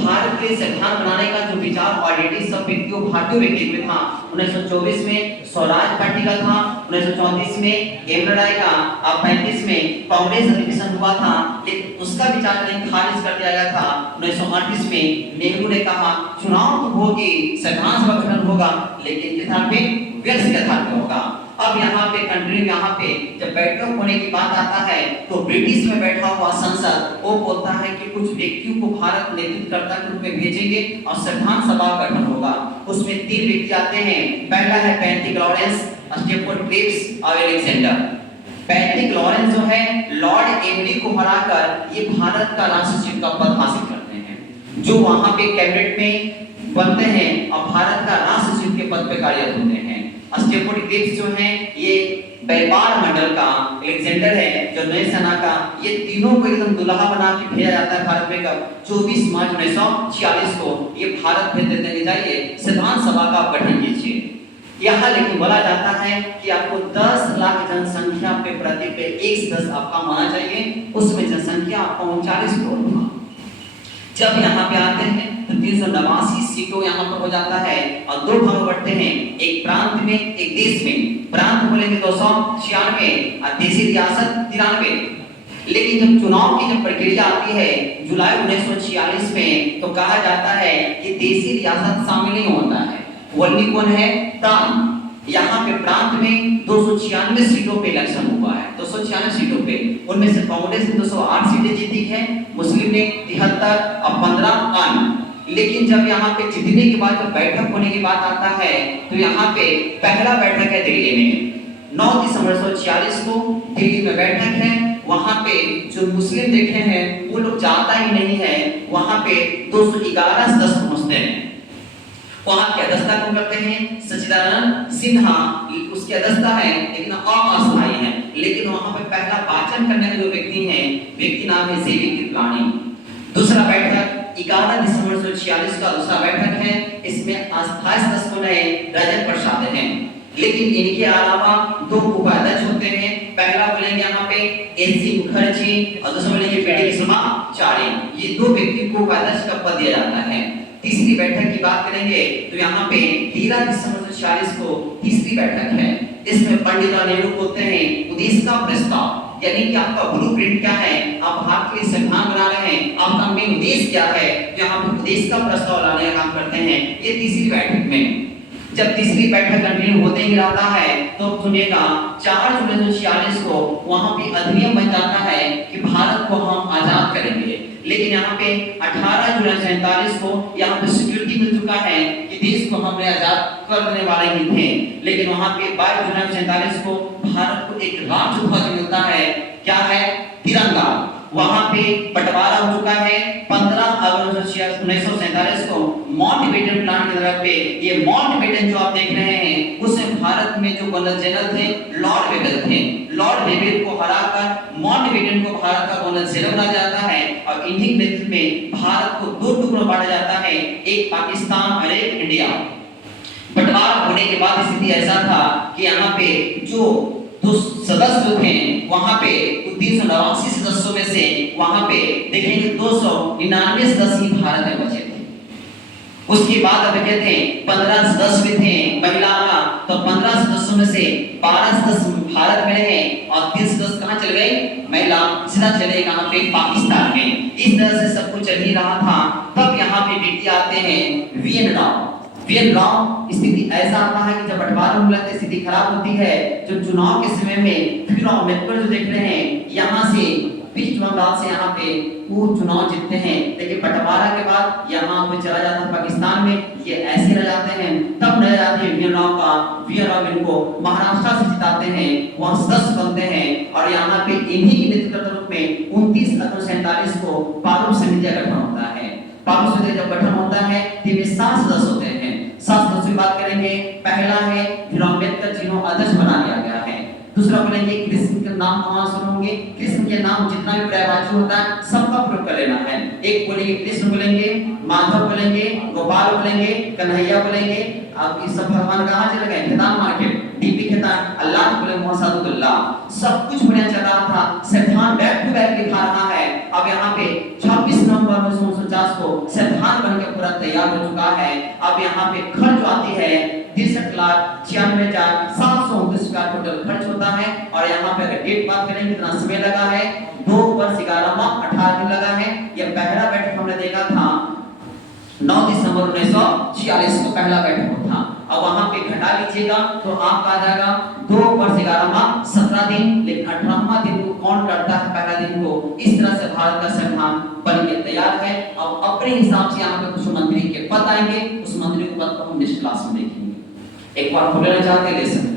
भारत के संविधान बनाने का जो विचार ऑलरेडी सब व्यक्तियों भारतीय व्यक्ति में था। 1924 में स्वराज पार्टी का था, 1934 में एम राय का, अब 35 में कांग्रेस अधिवेशन हुआ था, लेकिन उसका विचार नहीं खारिज कर दिया गया था। 1938 में नेहरू ने कहा चुनाव तो होगी, संविधान सभा गठन होगा, लेकिन किस आधार पे? व्यक्ति के आधार पे होगा। अब यहाँ पे कंट्री में यहाँ पे जब बैठक होने की बात आता है तो ब्रिटिश में बैठा हुआ संसद वो बोलता है कि कुछ व्यक्तियों को भारत नेतृत्वकर्ता के रूप में भेजेंगे और संविधान सभा गठन होगा। उसमें 3 व्यक्ति आते हैं। पहला है पैट्रिक लॉरेंस, स्टेफोर्ड क्रिप्स और अलेक्जेंडर। पैट्रिक लॉरेंस जो है लॉर्ड एमरी को हराकर ये भारत का राष्ट्र सचिव का पद हासिल करते हैं, जो वहां पे कैबिनेट में बनते हैं और भारत का राष्ट्र सचिव के पद पे कार्यरत होते हैं। स्टेफोर्ड क्रिप्स जो है ये व्यापार मंडल का, अलेक्जेंडर है जो नए सेना का, ये तीनों को एकदम दुल्हा बना के भेजा जाता है भारत में। कब? 24 मार्च 1946 को ये भारत भेज देते हैं, जाइए संविधान सभा का गठन कीजिए। यहाँ लेकिन बोला जाता है कि आपको 10 लाख जनसंख्या पे प्रति पे 110 आपका माना चाहिए, उसमें जनसंख्या आपका 39 करोड़ था। जब यहाँ पे आते हैं तो 389 सीटों यहाँ पर हो जाता है और 2 भाग बढ़ते हैं, एक प्रांत में एक देश में। प्रांत बोलेंगे 296 और देशी रियासत 93। लेकिन जब चुनाव की जब प्रक्रिया आती है जुलाई 1946 में तो कहा जाता है कि देशी रियासत शामिल नहीं होता है, वही कौन है? प्रांत। यहाँ पे प्रांत में 296 सीटों पे इलेक्शन हुआ है, 296 सीटों पे, उनमें से कांग्रेस ने 208 सीटें जीती है, मुस्लिम ने 73 और 15 अन्य। लेकिन जब यहाँ पे जीतने के बाद जब बैठक होने की बात आता है तो यहाँ पे पहला बैठक है दिल्ली में 9 दिसंबर 1946 को दिल्ली में बैठक है। वहां पे जो मुस्लिम देखे हैं वो लोग जाता ही नहीं है, वहां पे 211 सदस्य पहुंचते हैं। वहां की अध्यक्षता कौन करते हैं? सच्चिदानंद सिन्हा उसकी अध्यक्षता है, लेकिन अस्थायी है। लेकिन वहां पे पहला वाचन करने के जो व्यक्ति हैं, व्यक्ति नाम है जेबी कृपलानी। दूसरा बैठक 11 दिसंबर 1946 का दूसरा बैठक है, इसमें अस्थायी सदस्य कौन है? राजेंद्र प्रसाद हैं। लेकिन इनके अलावा 2 उपाध्यक्ष होते हैं। पहला बोलेंगे यहाँ पे एससी मुखर्जी और दूसरा बोलेंगे बीडी कृष्णाचार्य। ये 2 व्यक्ति को उपाध्यक्ष का पद दिया जाता है। तीसरी बैठक की बात करेंगे तो यहाँ पे 13 दिसंबर 1946 को तीसरी बैठक है। इसमें पंडित नेहरू बोलते हैं उद्देश्य का प्रस्ताव, यानी कि आपका ब्लूप्रिंट क्या है, आप भारत के लिए संविधान बना रहे हैं, आपका मेन उद्देश्य क्या है, यहाँ पे उद्देश्य का प्रस्ताव लाने का काम करते हैं। ये तीसरी बैठक में जब तीसरी बैठक कंटिन्यू होते ही रहता है तो सुनिएगा 4 जुलाई 1946 को वहां पे अधिनियम बन जाता है कि भारत को हम आजाद करेंगे। लेकिन यहाँ पे 18 जुलाई 1947 को यहाँ पे स्वीकृति मिल चुका है कि देश को हमने आजाद कर देने वाले ही थे। लेकिन वहां पे 22 जुलाई 1947 को भारत को एक राष्ट्र ध्वज मिलता है, क्या है? तिरंगा। वहां पे बंटवारा हो चुका है 15 अगस्त 1947 को माउंटबेटन प्लान की तरफ पे। ये माउंटबेटन जो आप देख रहे हैं उसमें भारत में जो गवर्नर जनरल थे लॉर्ड वेवेल थे। लॉर्ड वेवेल को हराकर माउंटबेटन को भारत का गवर्नर जनरल बनाया जाता है और इन्हीं नेतृत्व में भारत को 2 टुकड़ों बांटा जाता है, एक पाकिस्तान और एक इंडिया। बंटवारा होने के बाद स्थिति ऐसा था कि यहाँ पे जो सदस्य थे वहां पे 389 सदस्यों में से वहां पे देखेंगे 299 सदस्य ही भारत में बचे थे। उसके बाद अब कहते हैं 15 सदस्य थे महिला का, तो 15 सदस्यों में से 12 सदस्य भारत में रहे और 3 सदस्य कहां चले गए? महिला सीधा चले कहां पे? पाकिस्तान में। इस तरह से सब कुछ चल ही रहा था। तब यहाँ पे व्यक्ति आते हैं वीएन राव। वीएन राव स्थिति ऐसा आता है कि जब बंटवारा हो जाता है स्थिति खराब होती है। जो चुनाव के समय में फिर अम्बेडकर जो देख रहे हैं यहाँ से वेस्ट बंगाल से यहाँ पे वो चुनाव जीतते हैं, लेकिन बंटवारा के बाद यहाँ पे चला जाता है पाकिस्तान में, ये ऐसे रह जाते हैं। तब नजर आती है वीएन राव का। वीएन राव इनको महाराष्ट्र से जिताते हैं, वहाँ सदस्य बनते हैं और यहाँ पे इन्हीं के नेतृत्व में 29 अगस्त 1947 को पारुल समिति का गठन होता है। पारुल समिति जब गठन होता है तो इसमें 7 सदस्य होते हैं। 7 सदस्यों की बात करेंगे। पहला है फिर अम्बेडकर जी को अध्यक्ष बना दिया गया है। दूसरा बोलेंगे कृष्ण के नाम कहाँ सुनोगे? कृष्ण के नाम जितना भी पर्यायवाची होता है सबका प्रयोग कर लेना है। एक बोलेंगे कृष्ण बोलेंगे, माधव बोलेंगे, गोपाल बोलेंगे, कन्हैया बोलेंगे। आपकी सब भगवान कहाँ चले गए? खेतान मार्केट, डीपी खेतान, अल्लाह बोले मोहम्मद अल्लाह। सब कुछ बढ़िया चल रहा था, संविधान बैक टू बैक लिखा रहा है। अब यहाँ पे 26 नवंबर 1949 2049 को संविधान बनकर पूरा तैयार हो चुका है। अब यहाँ पे खर्च जो आती है 63,96,729 का टोटल खर्च होता है। और यहाँ पे अगर डेट बात करेंगे कितना समय लगा है, 2 वर्ष 11 माह 18 दिन लगा है। यह पहला बैठक हमने देखा था 9 दिसंबर 1946 को पहला बैठक था। अब वहां पे घटा लीजिएगा तो आपका आ जाएगा 2 वर्ष 11 माह 17 दिन, लेकिन 18वां दिन को कौन करता है पहला दिन को। इस तरह से भारत का संविधान बन के तैयार है। अब अपने हिसाब से यहाँ पे कुछ मंत्री के पद आएंगे, उस मंत्री के पद को हम नेक्स्ट क्लास में देखेंगे। एक बार खोलना चाहते हैं लेसन